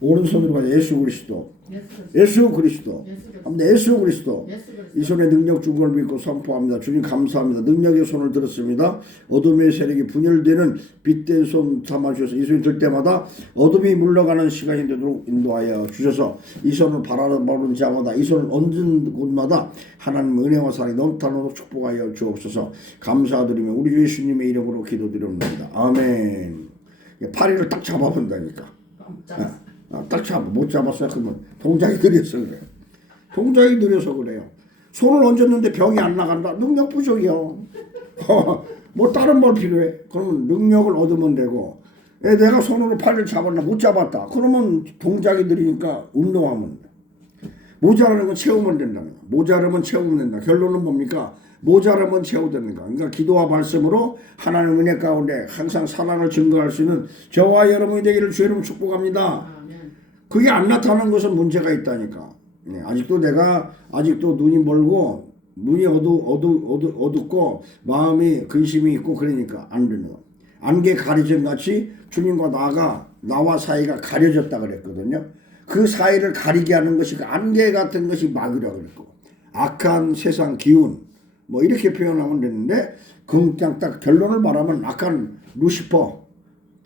오른손으로 가 예수 그리스도. 예수 그리스도. 아무튼 예수 그리스도. 이 손에 능력 준 걸 믿고 선포합니다. 주님 감사합니다. 능력의 손을 들었습니다. 어둠의 세력이 분열되는 빛된 손 삼아주셔서 이 손이 들 때마다 어둠이 물러가는 시간이 되도록 인도하여 주셔서 이 손을 바라보는 자마다 이 손을 얹은 곳마다 하나님 은혜와 사랑이 넘타도록 축복하여 주옵소서. 감사드리며 우리 주 예수님의 이름으로 기도드립니다. 아멘. 파리를 딱 잡아본다니까. 딱 잡아. 못 잡았어요. 그러면 동작이 느려서 그래요. 동작이 느려서 그래요. 손을 얹었는데 병이 안 나간다. 능력 부족이요. 뭐 다른 뭘 필요해? 그러면 능력을 얻으면 되고. 내가 손으로 팔을 잡았나 못 잡았다. 그러면 동작이 느리니까 운동하면 돼. 모자라는 건 채우면 된다는 거야. 모자라면 채우면 된다. 결론은 뭡니까? 모자라면 채우됩니다. 그러니까 기도와 말씀으로 하나님 은혜 가운데 항상 사랑을 증거할 수 있는 저와 여러분이 되기를 주의 이름으로 축복합니다. 그게 안 나타나는 것은 문제가 있다니까. 아직도 눈이 멀고 눈이 어둡고 마음이 근심이 있고 그러니까 안 되는 거. 안개 가려진 같이 주님과 나와 사이가 가려졌다 그랬거든요. 그 사이를 가리게 하는 것이 그 안개 같은 것이 마귀라고 그랬고 악한 세상 기운 뭐 이렇게 표현하면 되는데 그냥 딱 결론을 말하면 악한 루시퍼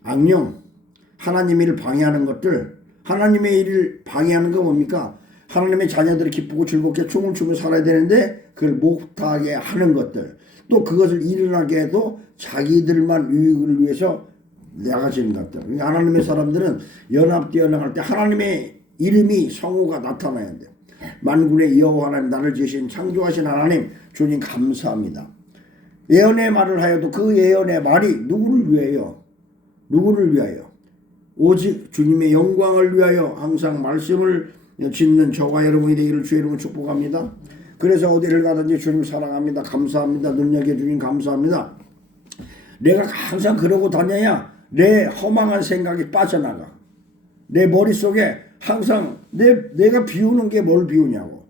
악령 하나님의 일을 방해하는 것들 하나님의 일을 방해하는 거 뭡니까? 하나님의 자녀들이 기쁘고 즐겁게 춤을 추며 살아야 되는데 그걸 못하게 하는 것들 또 그것을 일어나게 해도 자기들만 유익을 위해서 나가지는 것들. 그러니까 하나님의 사람들은 연합되어 나갈 때 하나님의 이름이 성호가 나타나야 돼요. 만군의 여호와 하나님 나를 지으신 창조하신 하나님 주님 감사합니다. 예언의 말을 하여도 그 예언의 말이 누구를 위하여? 누구를 위하여? 오직 주님의 영광을 위하여 항상 말씀을 짓는 저와 여러분이 되기를 주의 이름으로 축복합니다. 그래서 어디를 가든지 주님 사랑합니다. 감사합니다. 능력의 주님 감사합니다. 내가 항상 그러고 다녀야 내 허망한 생각이 빠져나가. 내 머릿속에 항상 내가 비우는 게 뭘 비우냐고.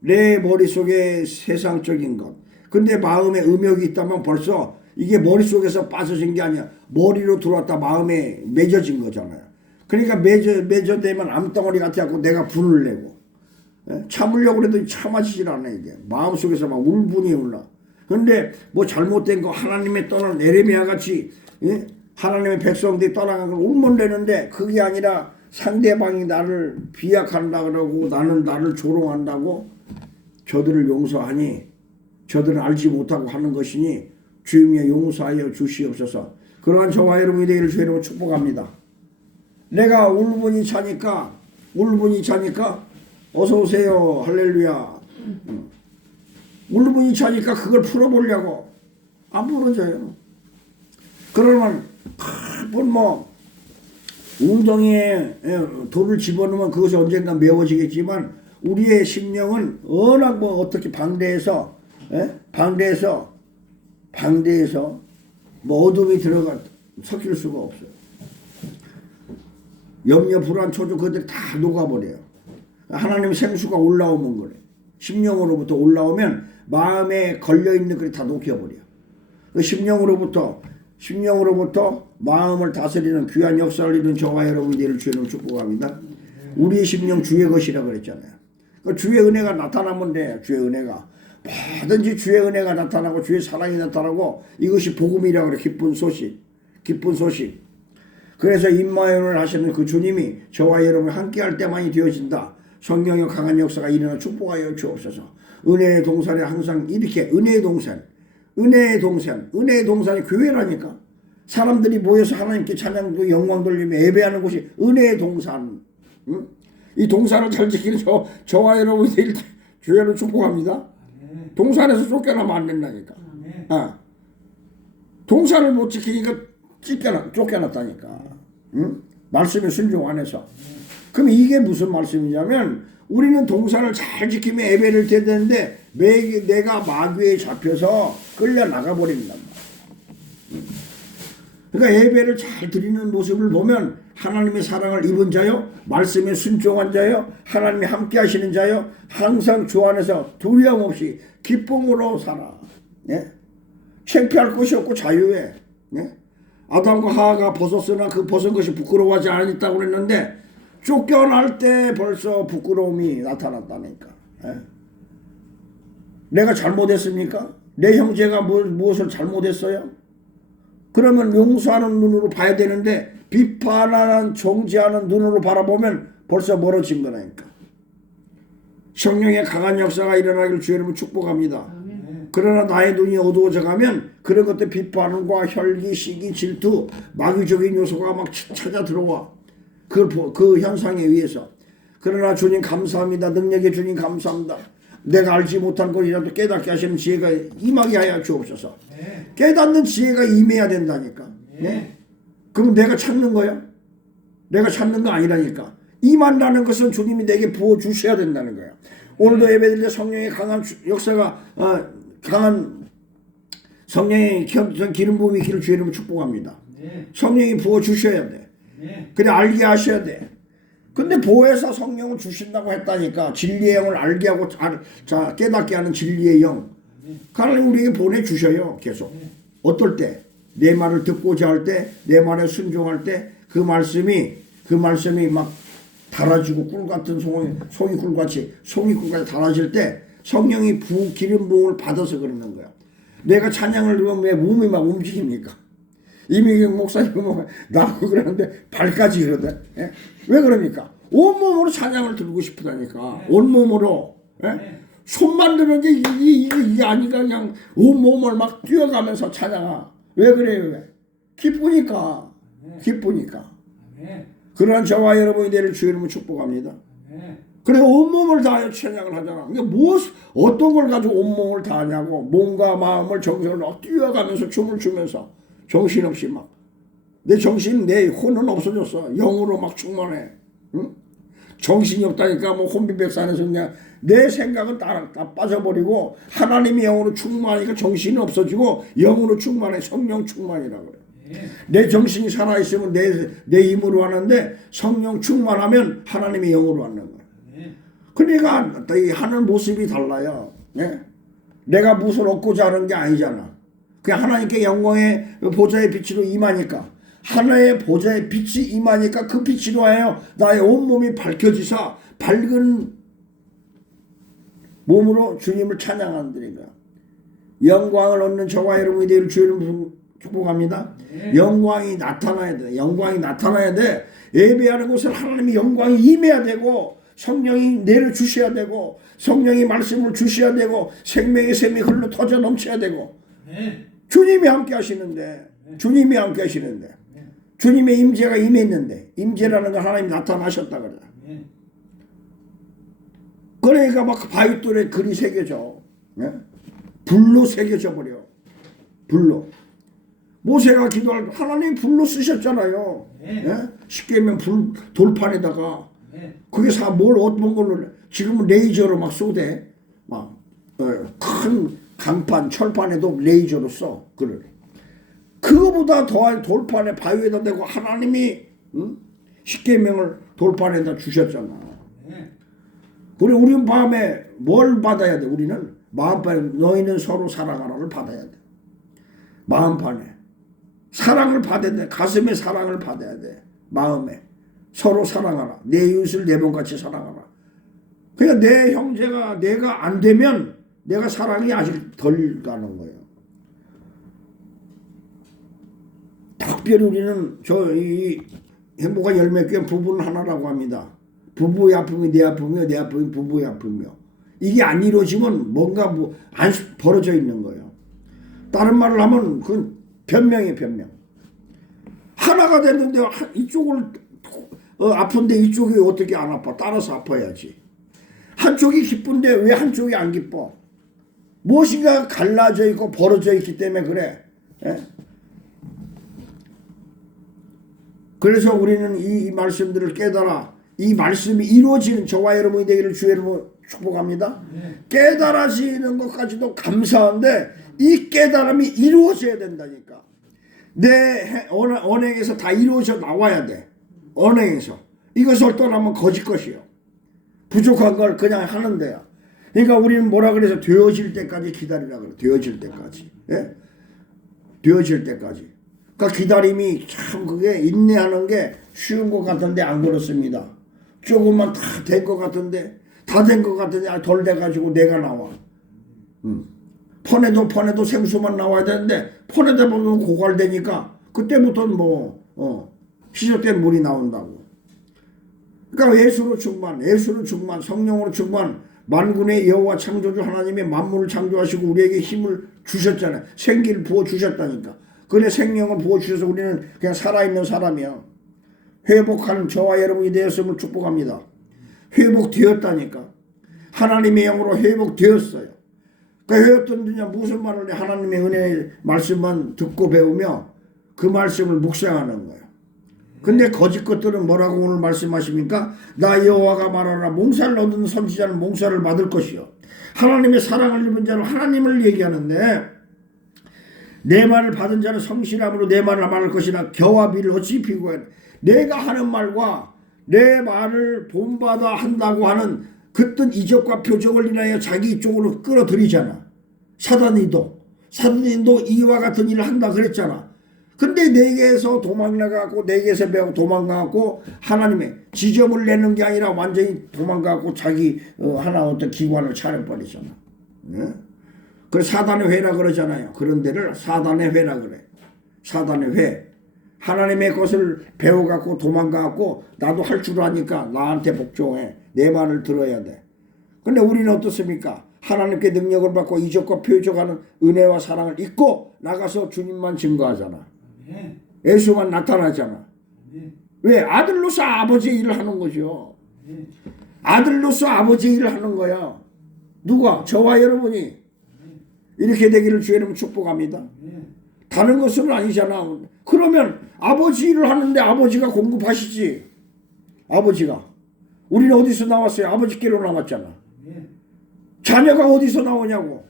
내 머릿속에 세상적인 것. 근데 마음에 음욕이 있다면 벌써 이게 머릿속에서 빠져진 게 아니야. 머리로 들어왔다 마음에 맺어진 거잖아요. 그러니까 맺어되면 암덩어리 같아갖고 내가 분을 내고 참으려고 해도 참아지질 않아 이게. 마음속에서 막 울분이 올라. 근데 뭐 잘못된 거 하나님의 떠난 에레미야 같이 하나님의 백성들이 떠나간 걸 울면 되는데 그게 아니라 상대방이 나를 비약한다 그러고 나는 나를 조롱한다고 저들을 용서하니 저들은 알지 못하고 하는 것이니 주님의 용서하여 주시옵소서. 그러한 저와 여러분이 되기를 주의 이름으로 축복합니다. 내가 울분이 차니까 어서 오세요 할렐루야. 울분이 차니까 그걸 풀어보려고 안 풀어져요. 그러면 한번 뭐 웅덩이에 돌을 집어넣으면 그것이 언젠가 메워지겠지만 우리의 심령은 워낙 뭐 어떻게 방대해서 뭐 어둠이 들어가 섞일 수가 없어요. 염려 불안 초조 그들 다 녹아버려요. 하나님 생수가 올라오면 그래. 심령으로부터 올라오면 마음에 걸려있는 것이 다 녹여버려. 그 심령으로부터 마음을 다스리는 귀한 역사를 이룬 저와 여러분들을 주의로 축복합니다. 우리의 심령 주의 것이라 그랬잖아요. 그 주의 은혜가 나타나면 돼. 주의 은혜가 뭐든지 주의 은혜가 나타나고 주의 사랑이 나타나고 이것이 복음이라고 그래. 기쁜 소식. 그래서 임마누엘 하시는 그 주님이 저와 여러분 함께 할 때만이 되어진다. 성령의 강한 역사가 일어나 축복하여 주옵소서. 은혜의 동산에 항상 이렇게 은혜의 동산이 교회라니까. 사람들이 모여서 하나님께 찬양도 영광 돌리며 예배하는 곳이 은혜의 동산. 응? 이 동산을 잘 지키는 저와 여러분이 될 때 주여를 축복합니다. 동산에서 쫓겨나면 안 된다니까. 동산을 못 지키니까 쫓겨났다니까. 응? 말씀에 순종 안 해서. 그럼 이게 무슨 말씀이냐면 우리는 동산을 잘 지키며 예배를 드려야 되는데 내가 마귀에 잡혀서 끌려 나가버린단 말이야. 그러니까 예배를 잘 드리는 모습을 보면 하나님의 사랑을 입은 자요, 말씀에 순종한 자요, 하나님이 함께 하시는 자요, 항상 주 안에서 두려움 없이 기쁨으로 살아. 창피할 것이 없고 자유해. 아담과 하와가 벗었으나 그 벗은 것이 부끄러워하지 않았다고 그랬는데 쫓겨날 때 벌써 부끄러움이 나타났다니까. 예? 내가 잘못했습니까? 내 형제가 무엇을 잘못했어요? 그러면 용서하는 눈으로 봐야 되는데 비판하는 정죄하는 눈으로 바라보면 벌써 멀어진 거라니까. 성령의 강한 역사가 일어나길 주의 이름으로 축복합니다. 그러나 나의 눈이 어두워져 가면 그런 것들 비판과 혈기, 시기, 질투, 마귀적인 요소가 막 찾아 들어와. 그 현상에 의해서. 그러나 주님 감사합니다. 능력의 주님 감사합니다. 내가 알지 못한 것이라도 깨닫게 하시는 지혜가 임하게 하여 주옵소서. 깨닫는 지혜가 임해야 된다니까. 네? 그럼 내가 찾는 거야? 내가 찾는 거 아니라니까. 임한다는 것은 주님이 내게 부어주셔야 된다는 거야. 오늘도 예배드릴 때 성령의 강한 역사가 강한 성령의 기름 부음이 길을 주의 이름으로 축복합니다. 성령이 부어주셔야 돼. 그래 알게 하셔야 돼. 근데 보혜사 성령을 주신다고 했다니까. 진리의 영을 알게 하고 깨닫게 하는 진리의 영. 하나님 우리에게 보내주셔요. 계속. 어떨 때? 내 말을 듣고자 할 때, 내 말에 순종할 때 그 말씀이 막 달아지고 꿀같은 송이꿀같이 달아질 때 성령이 기름 부음을 받아서 그러는 거야. 내가 찬양을 들으면 왜 몸이 막 움직입니까? 이미경 목사님은 나하고 그러는데 발까지 그러대. 예? 왜 그럽니까? 온몸으로 찬양을 들고 싶다니까. 온몸으로. 예? 손만 드는 게 이게 아니라 그냥 온몸을 막 뛰어가면서 찬양하. 왜 그래요? 왜? 기쁘니까. 그러한 저와 여러분이 되를 주의 이름으로 축복합니다. 그래 온몸을 다하여 찬양을 하잖아. 그러니까 어떤 걸 가지고 온몸을 다하냐고. 몸과 마음을 정성을 막 뛰어가면서 춤을 추면서 정신없이 막 내 혼은 없어졌어. 영으로 막 충만해. 응? 정신이 없다니까. 뭐 혼비백산에서 그냥 내 생각은 다 빠져버리고 하나님의 영으로 충만하니까 정신이 없어지고 영으로 충만해. 성령 충만이라고 그래. 내 정신이 살아있으면 내 힘으로 하는데 성령 충만하면 하나님의 영으로 하는 거야. 그러니까 하는 모습이 달라요. 네? 내가 무엇을 얻고자 하는 게 아니잖아. 그냥 하나님께 영광의 보좌의 빛으로 임하니까. 하나의 보좌의 빛이 임하니까 그 빛으로 하여 나의 온몸이 밝혀지사 밝은 몸으로 주님을 찬양하는 거야. 영광을 얻는 저와 여러분이 되기를 주님을 축복합니다. 영광이 나타나야 돼. 영광이 나타나야 돼. 예배하는 곳에 하나님의 영광이 임해야 되고 성령이 내려주셔야 되고 성령이 말씀을 주셔야 되고 생명의 샘이 흘러 터져 넘쳐야 되고 주님이 함께 하시는데 주님의 임재가 임했는데 임재라는 건 하나님이 나타나셨다 그래. 그러니까 막 바위돌에 글이 새겨져. 불로 새겨져 버려. 불로. 모세가 기도할 때 하나님 불로 쓰셨잖아요. 십계명 돌판에다가 그게 어떤 걸로 지금은 레이저로 막 쏘대. 막 큰 강판 철판에도 레이저로 써. 그거보다 더한 돌판에 바위에다 대고 하나님이 십계명을 돌판에다 주셨잖아. 우리는 마음에 뭘 받아야 돼? 우리는 마음판에 너희는 서로 사랑하라를 받아야 돼. 마음판에 사랑을 받아야 돼. 가슴에 사랑을 받아야 돼. 마음에 서로 사랑하라. 내 이웃을 내 몸같이 사랑하라. 그러니까 내 형제가 내가 안 되면 내가 사랑이 아직 덜 가는 거예요. 특별히 우리는 이 행복한 열매교회 부부는 하나라고 합니다. 부부의 아픔이 내 아픔이며 내 아픔이 부부의 아픔이며 이게 안 이루어지면 뭔가 안 벌어져 있는 거예요. 다른 말을 하면 그건 변명이에요. 변명. 하나가 됐는데 이쪽을 아픈데 이쪽이 어떻게 안 아파? 따라서 아파야지. 한쪽이 기쁜데 왜 한쪽이 안 기뻐? 무엇인가 갈라져 있고 벌어져 있기 때문에 그래. 그래서 우리는 이 말씀들을 깨달아 이 말씀이 이루어지는 저와 여러분이 되기를 주의 이름으로 축복합니다. 깨달아지는 것까지도 감사한데 이 깨달음이 이루어져야 된다니까. 내 언행에서 다 이루어져 나와야 돼. 언행에서. 이것을 떠나면 거짓 것이요. 부족한 걸 그냥 하는 데야. 그러니까 우리는 뭐라 그래서 되어질 때까지 기다리라 그래. 되어질 때까지. 되어질 때까지. 그러니까 기다림이 참 그게 인내하는 게 쉬운 것 같은데 안 그렇습니다. 조금만 다 된 것 같은데 다 된 것 같은데 덜 돼가지고 내가 나와. 폰에도 생수만 나와야 되는데 폰에다 보면 고갈되니까 그때부터는 희석된 물이 나온다고. 그러니까 예수로 충만, 성령으로 충만, 만군의 여호와 창조주 하나님의 만물을 창조하시고 우리에게 힘을 주셨잖아요. 생기를 부어주셨다니까. 그래 생명을 부어주셔서 우리는 그냥 살아있는 사람이야. 회복하는 저와 여러분이 되었음을 축복합니다. 회복되었다니까. 하나님의 영으로 회복되었어요. 그러니까 회복되었느냐 무슨 말을 해. 하나님의 은혜의 말씀만 듣고 배우며 그 말씀을 묵상하는 거예요. 근데 거짓 것들은 뭐라고 오늘 말씀하십니까? 나 여호와가 말하라. 몽사를 얻은 선지자는 몽사를 받을 것이요. 하나님의 사랑을 입은 자는 하나님을 얘기하는데 내 말을 받은 자는 성실함으로 내 말을 말할 것이나 겨와 비를 어찌 피고 해. 내가 하는 말과 내 말을 본받아 한다고 하는 그떤 이적과 표적을 인하여 자기 쪽으로 끌어들이잖아. 사단이도 이와 같은 일을 한다 그랬잖아. 근데 내게서 도망나가고 내게서 배우고 도망가고 하나님의 지점을 내는 게 아니라 완전히 도망가고 자기 하나 어떤 기관을 차려버리잖아. 네? 그래서 사단의 회라 그러잖아요. 그런 데를 사단의 회라 그래. 사단의 회. 하나님의 것을 배워갖고 도망가갖고 나도 할 줄 아니까 나한테 복종해. 내 말을 들어야 돼. 근데 우리는 어떻습니까? 하나님께 능력을 받고 이적과 표적하는 은혜와 사랑을 잊고 나가서 주님만 증거하잖아. 예수만 나타나잖아. 왜? 아들로서 아버지 일을 하는 거죠. 아들로서 아버지 일을 하는 거야. 누가? 저와 여러분이 이렇게 되기를 주의 이름으로 축복합니다. 다른 것은 아니잖아. 그러면 아버지 일을 하는데 아버지가 공급하시지. 아버지가. 우리는 어디서 나왔어요? 아버지께로 나왔잖아. 자녀가 어디서 나오냐고.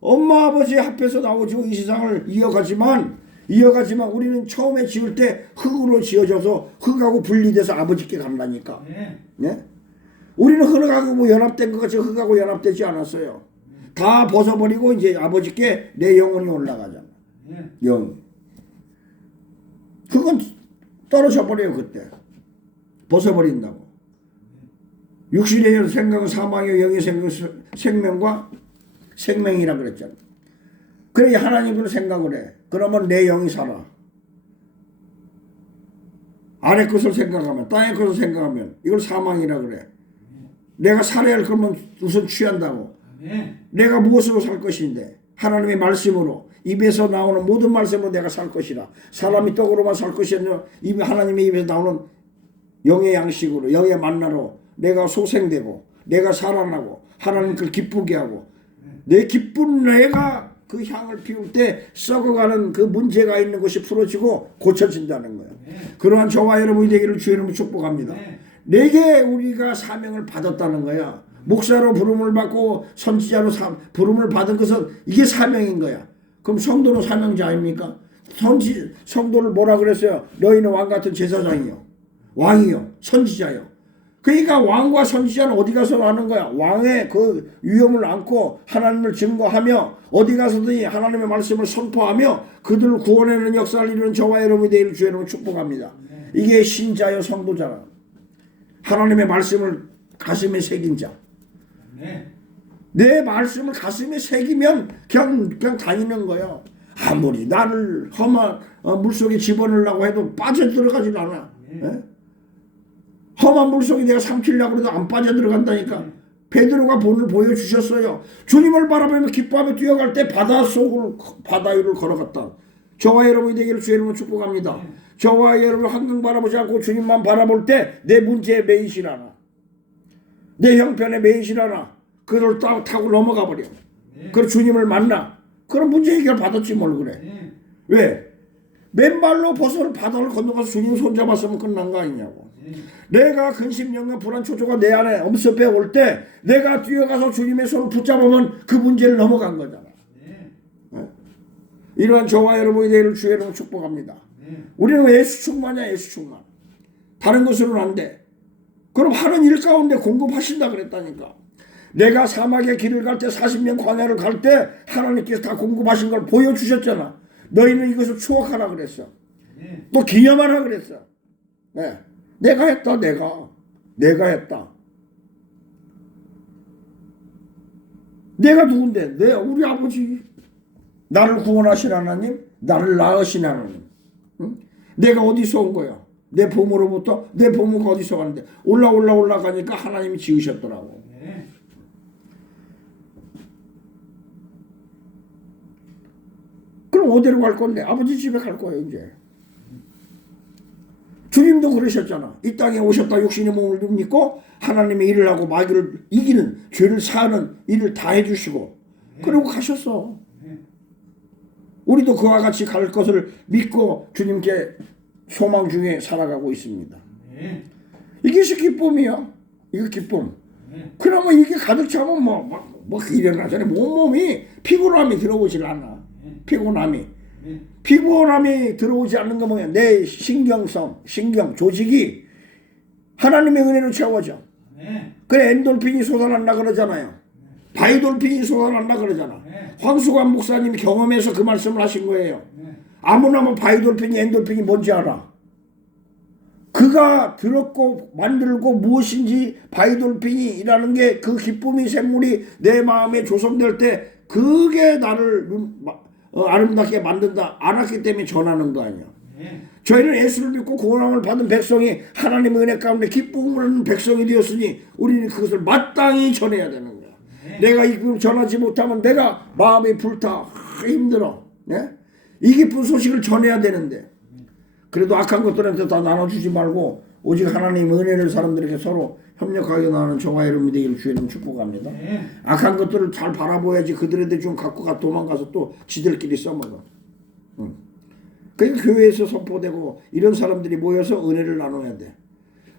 엄마 아버지 합해서 나오죠. 이 세상을 이어가지만 우리는 처음에 지을 때 흙으로 지어져서 흙하고 분리돼서 아버지께 간다니까. 네? 우리는 흙하고 연합된 것 같이 흙하고 연합되지 않았어요. 다 벗어버리고 이제 아버지께 내 영혼이 올라가잖아. 영. 흙은 떨어져 버려요. 그때 벗어버린다고. 육신의 생각은 사망이요 영의 생각은 생명과 생명이라 그랬잖아. 그래 하나님은 생각을 해. 그러면 내 영이 살아. 아래 것을 생각하면 땅의 것을 생각하면 이걸 사망이라 그래. 내가 살아야 할 거면 우선 취한다고. 내가 무엇으로 살 것인데 하나님의 말씀으로 입에서 나오는 모든 말씀으로 내가 살 것이라. 사람이 떡으로만 살 것이 아니라 하나님의 입에서 나오는 영의 양식으로 영의 만나로 내가 소생되고 내가 살아나고 하나님 그걸 기쁘게 하고 내 기쁜 내가 그 향을 피울 때 썩어가는 그 문제가 있는 것이 풀어지고 고쳐진다는 거예요. 그러한 저와 여러분이 되기를 주의 이름으로 축복합니다. 내게 우리가 사명을 받았다는 거야. 목사로 부름을 받고 선지자로 부름을 받은 것은 이게 사명인 거야. 그럼 성도는 사명자 아닙니까? 성도를 뭐라 그랬어요? 너희는 왕같은 제사장이요. 왕이요. 선지자요. 그러니까 왕과 선지자는 어디 가서 하는 거야? 왕의 그 위엄을 안고 하나님을 증거하며 어디 가서든지 하나님의 말씀을 선포하며 그들을 구원하는 역사를 이루는 저와 여러분이 되기를 주의 이름으로 축복합니다. 이게 신자요 성도잖아. 하나님의 말씀을 가슴에 새긴 자. 내 말씀을 가슴에 새기면 그냥 다니는 거야. 아무리 나를 험한 물속에 집어넣으려고 해도 빠져들어가질 않아. 험한 물속에 내가 삼키려고 해도 안 빠져들어간다니까. 베드로가 본을 보여주셨어요. 주님을 바라보며 기뻐하며 뛰어갈 때 바다 위를 걸어갔다. 저와 여러분이 되기를 주의 이름으로 축복합니다. 저와 여러분 한강 바라보지 않고 주님만 바라볼 때 내 문제에 매이질 않아. 내 형편에 매이질 않아. 그걸 타고 넘어가 버려. 그럼 주님을 만나. 그럼 문제 해결 받았지 뭘 그래. 왜? 맨발로 바다를 건너가서 주님 손잡았으면 끝난 거 아니냐고. 내가 근심영양 불안 초조가 내 안에 엄습해 올 때 내가 뛰어가서 주님의 손을 붙잡으면 그 문제를 넘어간 거잖아. 이러한 저와 여러분이 되기를 주의 이름으로 축복합니다. 우리는 예수 충만이야. 예수 충만. 다른 것으로는 안 돼. 그럼 하는 일 가운데 공급하신다 그랬다니까. 내가 사막의 길을 갈 때 40년 광야를 갈 때 하나님께서 다 공급하신 걸 보여주셨잖아. 너희는 이것을 추억하라 그랬어. 또 기념하라 그랬어. 네. 내가 했다 내가. 내가 했다. 내가 누군데? 우리 아버지. 나를 구원하신 하나님, 나를 낳으신 하나님. 응? 내가 어디서 온 거야? 내 부모로부터. 내 부모가 어디서 왔는데 올라가니까 하나님이 지으셨더라고. 네. 그럼 어디로 갈 건데? 아버지 집에 갈 거예요 이제. 주님도 그러셨잖아. 이 땅에 오셨다 육신의 몸을 입고 하나님의 일을 하고 마귀를 이기는 죄를 사하는 일을 다 해주시고 그러고 가셨어. 우리도 그와 같이 갈 것을 믿고 주님께 소망 중에 살아가고 있습니다. 이것이 기쁨이야. 이거 기쁨. 그러면 이게 가득 차면 뭐 일어나잖아요. 몸이 피곤함이 들어오질 않아. 피곤함이 들어오지 않는 거 뭐냐? 내 신경, 조직이 하나님의 은혜로 채워져. 그래 엔돌핀이 솟아난다 그러잖아요. 바이돌핀이 솟아난다 그러잖아. 황수관 목사님이 경험해서 그 말씀을 하신 거예요. 아무나 뭐 바이돌핀이 엔돌핀이 뭔지 알아. 그가 들었고 만들고 무엇인지 바이돌핀이라는 게 그 기쁨이 샘물이 내 마음에 조성될 때 그게 나를 아름답게 만든다. 알았기 때문에 전하는 거 아니야. 저희는 예수를 믿고 구원함을 받은 백성이 하나님의 은혜 가운데 기쁨을 하는 백성이 되었으니 우리는 그것을 마땅히 전해야 되는 거야. 내가 이 기쁨을 전하지 못하면 내가 마음이 불타 힘들어. 이 기쁜 소식을 전해야 되는데 그래도 악한 것들한테 다 나눠주지 말고 오직 하나님의 은혜를 사람들에게 서로 협력하게 나누는 정화의 이름이 되기를 주의 이름 축복합니다. 악한 것들을 잘 바라보야지 그들한테 좀 갖고 도망가서 또 지들끼리 써먹어. 그러니까 교회에서 선포되고 이런 사람들이 모여서 은혜를 나눠야 돼.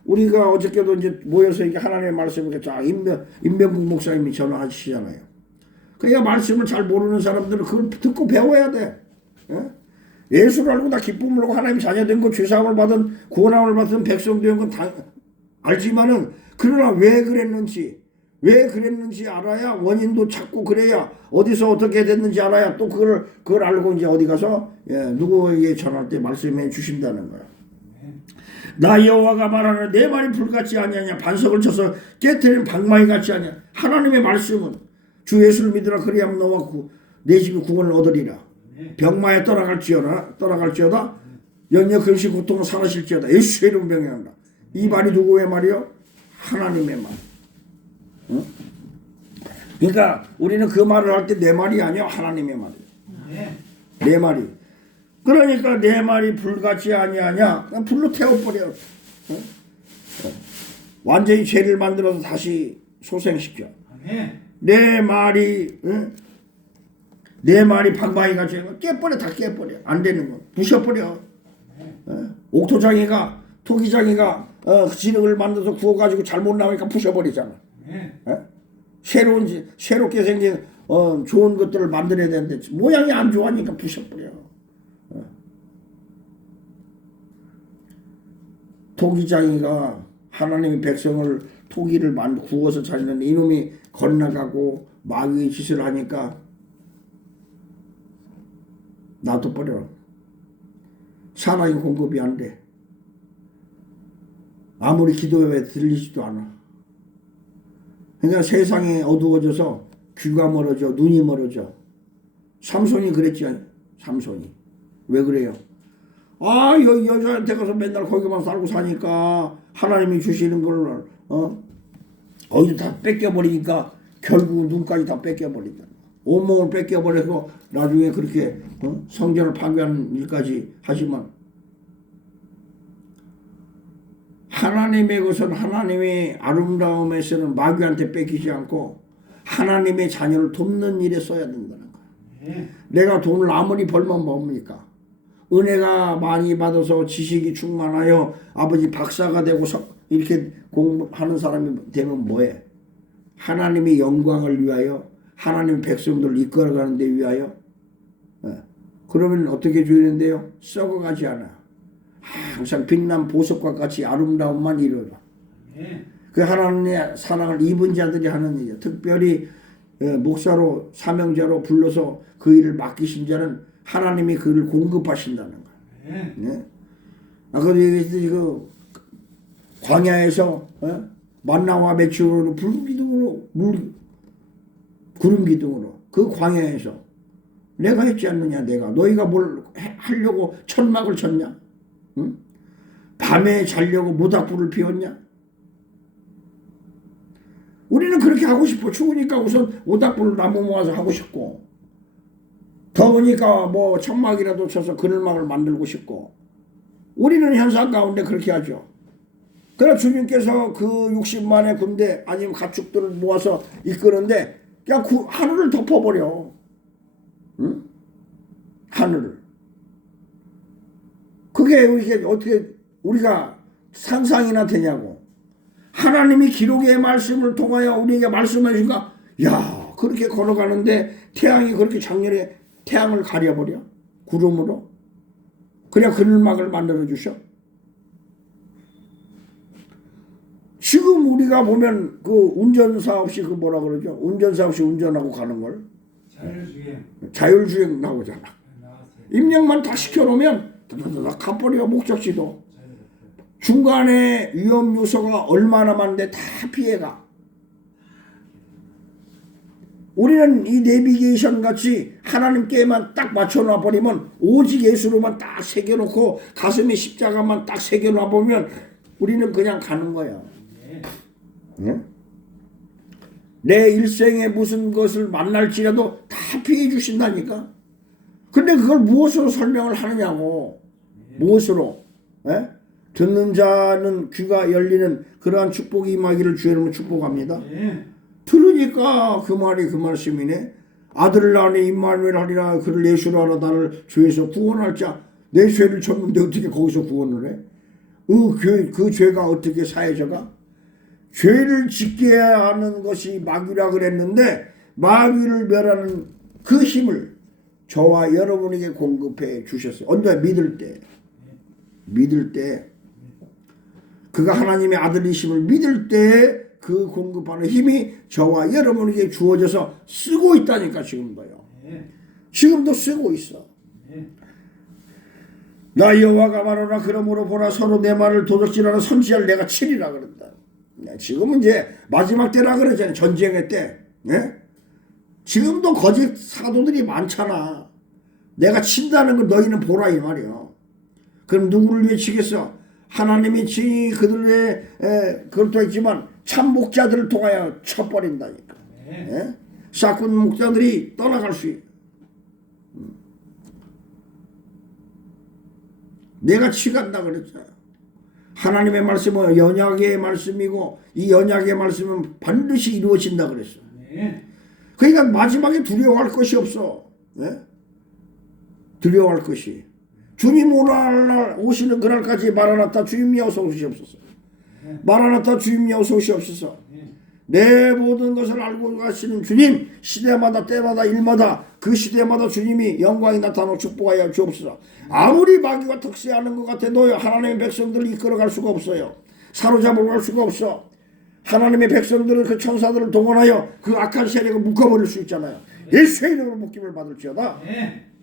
우리가 어저께도 이제 모여서 이게 하나님의 말씀을 자 임명국 목사님이 전화하시잖아요. 그러니까 말씀을 잘 모르는 사람들은 그걸 듣고 배워야 돼. 예수를 알고 나 기쁨을 하고 하나님 자녀된 거 죄사함을 받은 구원함을 받은 백성 된 건 다 알지만은 그러나 왜 그랬는지 알아야 원인도 찾고 그래야 어디서 어떻게 됐는지 알아야 또 그걸 알고 이제 어디 가서 누구에게 전할 때 말씀해 주신다는 거야. 나 여호와가 말하는 내 말이 불같지 아니하냐 반석을 쳐서 깨트리는 방망이 같지 아니냐. 하나님의 말씀은 주 예수를 믿으라 그리하면 너와 내 집이 구원을 얻으리라. 병마에 떠나갈지어다 연역 근심 고통은 사라질지어다. 예수의 이름 명령한다. 이 말이 누구의 말이요? 하나님의 말. 그러니까 우리는 그 말을 할 때 내 말이 아니야. 하나님의 말이야. 내 말이. 그러니까 내 말이 불같이 아니하냐? 그냥 불로 태워버려. 완전히 죄를 만들어서 다시 소생시켜. 내 말이 방망이 같이 깨버려. 다 깨버려. 안 되는 거 부셔버려. 옥토장이가 토기장이가 진흙을 만들어서 구워가지고 잘못 나오니까 부셔버리잖아. 새롭게 생긴 좋은 것들을 만들어야 되는데 모양이 안 좋아하니까 부셔버려. 토기장이가 하나님의 백성을 토기를 구워서 자르는 이놈이 건너가고 마귀의 짓을 하니까 놔둬버려. 사랑이 공급이 안 돼. 아무리 기도해 들리지도 않아. 그러니까 세상이 어두워져서 귀가 멀어져 눈이 멀어져. 삼손이 그랬지. 삼손이 왜 그래요? 여자한테 가서 맨날 거기만 살고 사니까 하나님이 주시는 걸 거기서 다 뺏겨버리니까 결국 눈까지 다 뺏겨버린다. 온몸을 뺏겨버려서 나중에 그렇게 성전을 파괴하는 일까지 하지만 하나님의 것은 하나님의 아름다움에서는 마귀한테 뺏기지 않고 하나님의 자녀를 돕는 일에 써야 된다는 거야. 내가 돈을 아무리 벌면 뭡니까? 은혜가 많이 받아서 지식이 충만하여 아버지 박사가 되고 이렇게 공부하는 사람이 되면 뭐해? 하나님의 영광을 위하여 하나님 백성들을 이끌어가는 데 위하여 그러면 어떻게 주는데요? 썩어가지 않아. 항상 빛난 보석과 같이 아름다움만 이루어라. 그 하나님의 사랑을 입은 자들이 하는 일이야. 특별히 목사로 사명자로 불러서 그 일을 맡기신 자는 하나님이 그를 공급하신다는 거야. 아까도 얘기했듯이 그 광야에서 만나와 매출로 붉은 기둥으로 구름 기둥으로 그 광야에서 내가 했지 않느냐. 내가 너희가 뭘 하려고 천막을 쳤냐. 응? 밤에 자려고 모닥불을 피웠냐. 우리는 그렇게 하고 싶어. 추우니까 우선 모닥불을 나무 모아서 하고 싶고, 더우니까 뭐 천막이라도 쳐서 그늘막을 만들고 싶고, 우리는 현상 가운데 그렇게 하죠. 그러나 주님께서 그 60만의 군대 아니면 가축들을 모아서 이끄는데 그냥 하늘을 덮어버려. 응? 하늘을. 그게 이게 어떻게 우리가 상상이나 되냐고. 하나님이 기록의 말씀을 통하여 우리에게 말씀해 주니까 야 그렇게 걸어가는데 태양이 그렇게 작년에 태양을 가려버려. 구름으로. 그냥 그늘막을 만들어 주셔. 지금 우리가 보면 그 운전사 없이 그 뭐라 그러죠? 운전사 없이 운전하고 가는 걸 자율주행 나오잖아. 입력만 다 시켜놓으면 다다다다 가버려. 목적지도 중간에 위험 요소가 얼마나 많은데 다 피해가. 우리는 이 내비게이션 같이 하나님께만 딱 맞춰놔 버리면 오직 예수로만 딱 새겨놓고 가슴에 십자가만 딱 새겨놔 보면 우리는 그냥 가는 거야. 네? 내 일생에 무슨 것을 만날지라도 다 피해 주신다니까. 근데 그걸 무엇으로 설명을 하느냐고. 무엇으로. 네? 듣는 자는 귀가 열리는 그러한 축복이 임하기를 주의 이름으로 축복합니다. 들으니까 그 말이 그 말씀이네. 아들을 낳으니 임마누엘 하리라. 그를 예수로 하라. 나를 죄에서 구원할 자. 내 죄를 졌는데 어떻게 거기서 구원을 해? 그 죄가 어떻게 사해져가? 죄를 짓게 하는 것이 마귀라 그랬는데 마귀를 멸하는 그 힘을 저와 여러분에게 공급해 주셨어요. 언제? 믿을 때. 믿을 때. 그가 하나님의 아들이심을 믿을 때 그 공급하는 힘이 저와 여러분에게 주어져서 쓰고 있다니까. 지금도요. 지금도 쓰고 있어. 나 여호와가 말하노라. 그러므로 보라 서로 내 말을 도적질하는 선지자를 내가 치리라 그런다. 지금은 이제 마지막 때라 그러잖아요. 전쟁의 때. 네? 지금도 거짓 사도들이 많잖아. 내가 친다는 걸 너희는 보라 이 말이야. 그럼 누구를 위해 치겠어? 하나님이 친히 그들의 그것도 있지만 참 목자들을 통하여 쳐버린다니까. 네? 싹군 목자들이 떠나갈 수 있어. 내가 치간다 그랬잖아. 하나님의 말씀은 언약의 말씀이고 이 언약의 말씀은 반드시 이루어진다 그랬어. 그러니까 마지막에 두려워할 것이 없어. 네? 두려워할 것이. 주님 오시는 그날까지 마라나타 주님이 어서 오시옵소서. 마라나타 주님이 어서 오시옵소서. 내 모든 것을 알고 가시는 주님, 시대마다 때마다 일마다 그 시대마다 주님이 영광이 나타나고 축복하여 주옵소서. 아무리 마귀가 득세하는 것 같아도 하나님의 백성들을 이끌어갈 수가 없어요. 사로잡으러 갈 수가 없어. 하나님의 백성들은 그 천사들을 동원하여 그 악한 세력을 묶어버릴 수 있잖아요. 예수의 이름으로 묶임을 받을지어다.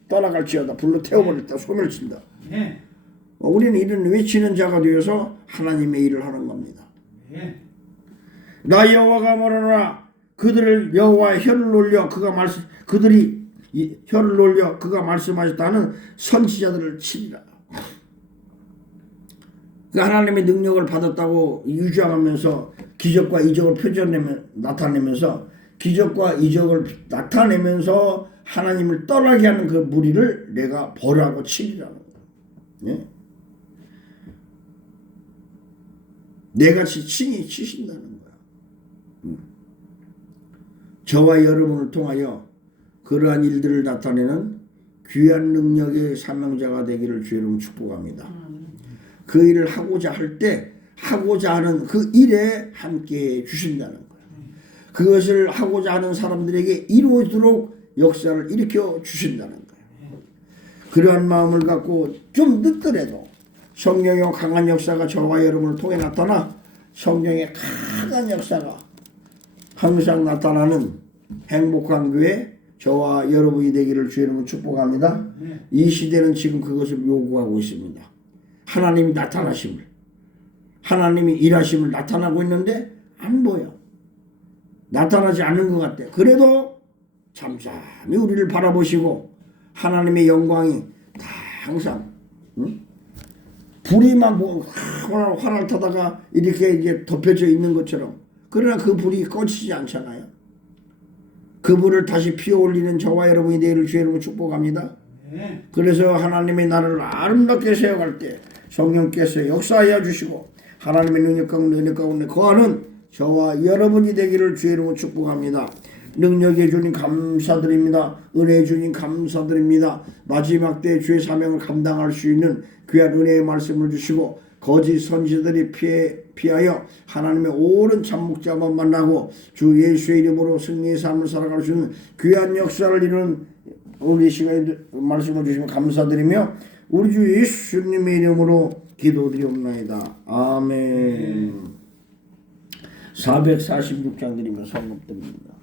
떠나갈지어다. 불로 태워버렸다. 소멸친다. 우리는 이런 외치는 자가 되어서 하나님의 일을 하는 겁니다. 나 여호와가 말하노라. 그들을 여호와의 혀를 놀려 그들이 혀를 놀려 그가 말씀하셨다는 선지자들을 치리라. 그 하나님의 능력을 받았다고 유지하면서 기적과 이적을 나타내면서 기적과 이적을 나타내면서 하나님을 떠나게 하는 그 무리를 내가 벌하고 치리라는 거예요. 네? 내같이 친히 치신다는 거야. 저와 여러분을 통하여 그러한 일들을 나타내는 귀한 능력의 사명자가 되기를 주의 이름으로 축복합니다. 그 일을 하고자 할 때 하고자 하는 그 일에 함께해 주신다는 거예요. 그것을 하고자 하는 사람들에게 이루어지도록 역사를 일으켜 주신다는 거예요. 그러한 마음을 갖고 좀 늦더라도 성령의 강한 역사가 저와 여러분을 통해 나타나 성령의 강한 역사가 항상 나타나는 행복한 교회 저와 여러분이 되기를 주의 이름으로 축복합니다. 이 시대는 지금 그것을 요구하고 있습니다. 하나님이 나타나심을, 하나님이 일하심을 나타나고 있는데 안 보여. 나타나지 않는 것 같아. 그래도 잠잠히 우리를 바라보시고 하나님의 영광이 다 항상 불이 막 활활 타다가 이렇게 이제 덮여져 있는 것처럼, 그러나 그 불이 꺼지지 않잖아요. 그 불을 다시 피워올리는 저와 여러분이 되기를 주의 이름으로 축복합니다. 그래서 하나님의 나라를 아름답게 세워갈 때 성령께서 역사하여 주시고 하나님의 능력 가운데 거하는 저와 여러분이 되기를 주의 이름으로 축복합니다. 능력의 주님 감사드립니다. 은혜의 주님 감사드립니다. 마지막 때 주의 사명을 감당할 수 있는 귀한 은혜의 말씀을 주시고 거짓 선지자들이 피하여 하나님의 옳은 참목자만 만나고 주 예수의 이름으로 승리의 삶을 살아갈 수 있는 귀한 역사를 이루는 오늘 이 시간에 말씀을 주시면 감사드리며 우리 주 예수님의 이름으로 기도드리옵나이다. 아멘. 446장 드리며 성금 드립니다.